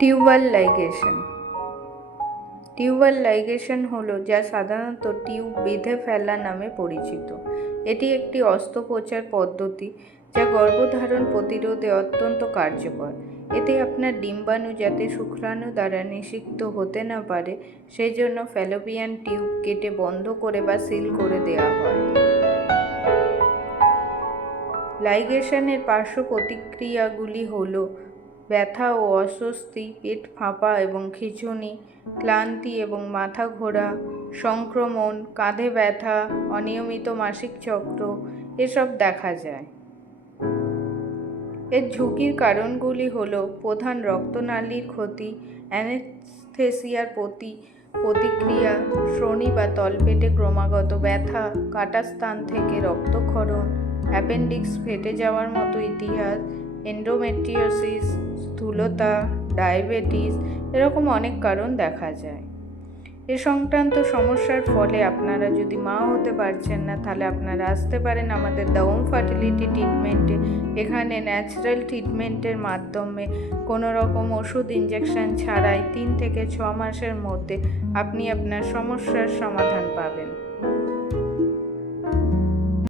Tubal ligation. Tubal ligation হলো যা সাধারণত টিউব বেঁধে ফেলা নামে পরিচিত। এটি একটি অস্ত্রোপচার পদ্ধতি যা গর্ভধারণ প্রতিরোধে অত্যন্ত কার্যকর। এতে আপনার ডিম্বাণু যাতে শুক্রাণু দ্বারা নিষিক্ত হতে না পারে সেই জন্য ফ্যালোপিয়ান টিউব কেটে বন্ধ করে বা সিল করে দেওয়া হয়। লাইগেশনের পার্শ্ব প্রতিক্রিয়াগুলি হল ব্যথা ও অস্বস্তি, পেট ফাঁপা এবং খিঁচুনি, ক্লান্তি এবং মাথা ঘোরা, সংক্রমণ, কাঁধে ব্যথা, অনিয়মিত মাসিক চক্র এসব দেখা যায়। এর ঝুঁকির কারণগুলি হল প্রধান রক্তনালীর ক্ষতি, অ্যানেস্থেসিয়ার প্রতিক্রিয়া, শ্রোণী বা তলপেটে ক্রমাগত ব্যথা, কাটা স্থান থেকে রক্তক্ষরণ, অ্যাপেন্ডিক্স ফেটে যাওয়ার মতো ইতিহাস, এন্ডোমেট্রিওসিস, স্থূলতা, ডায়াবেটিস এরকম অনেক কারণ দেখা যায়। এ সংক্রান্ত সমস্যার ফলে আপনারা যদি মা হতে পারছেন না তাহলে আপনারা আসতে পারেন আমাদের দ্য হোম ফার্টিলিটি ট্রিটমেন্টে। এখানে ন্যাচারাল ট্রিটমেন্টের মাধ্যমে কোনো রকম ওষুধ ইঞ্জেকশন ছাড়াই 3 থেকে 6 মাসের মধ্যে আপনি আপনার সমস্যার সমাধান পাবেন।